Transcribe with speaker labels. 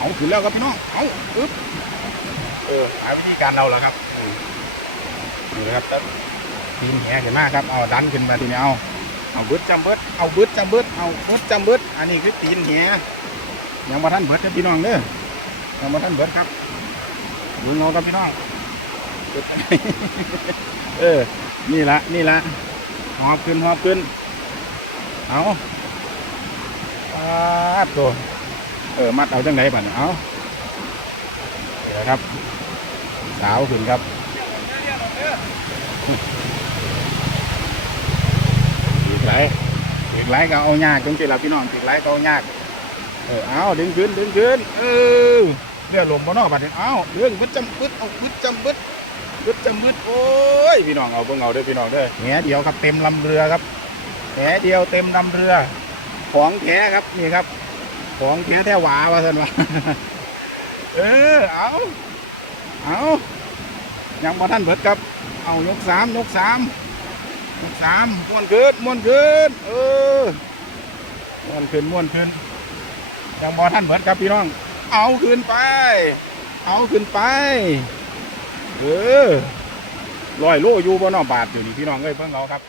Speaker 1: เอาขึ้นแล้วครับพี่น้อง เอาอึ๊บ เออหาวิธีการเราแล้วครับอืมนี่นะครับแล้วตีนแหขึ้นมาครับ เอาดันขึ้นมาทีนี้เอาเอาเบิดจำเบิดเอาเบิดจำเบิดเอาเบิดจำเบิดอันนี้คือตีนแหยังมาท่านเบิดครับพี่น้องเด้อยังมาท่านเบิดครับดูเงาครับพี่น้องเบิดเออ นี่ละนี่ละหอบขึ้นหอบขึ้น เอาปาดตัวเออมัดเอาจังไหนบัดนี้เอาเดี๋ยวครับ สาวขึ้นครับอีกไหลอีกไหลก็เอายากจงที่เราพี่น้องอีกไหลก็เอายากเออเอาดึงขึ้นดึงขึ้นเออเรือลมบนนอกบัดนี้เอาเรื่องบึดจำบึดเอาบึดจำบึดบึดจำบึดโอ้ยพี่น้องเอาเบิ่งเอาเด้อพี่น้องเด้อแหเดียวครับเต็มลำเรือครับแหเดียวเต็มลำเรือ ของแท้ครับนี่ครับ ของแท้แท้หวาวะท่านวะเออเอาเอายังมาท่านเบิดครับ เอายกสามยกสามยกสามม้วนขึ้นม้วนขึ้นเออม้วนขึ้นม้วนขึ้นยังบอท่านเบิดครับพี่น้อง เอาขึ้นไป เอาขึ้นไป เออลอยโลอยู่บนนอบาทอยู่นี่พี่น้องเอ้ยเพิ่งเราครับ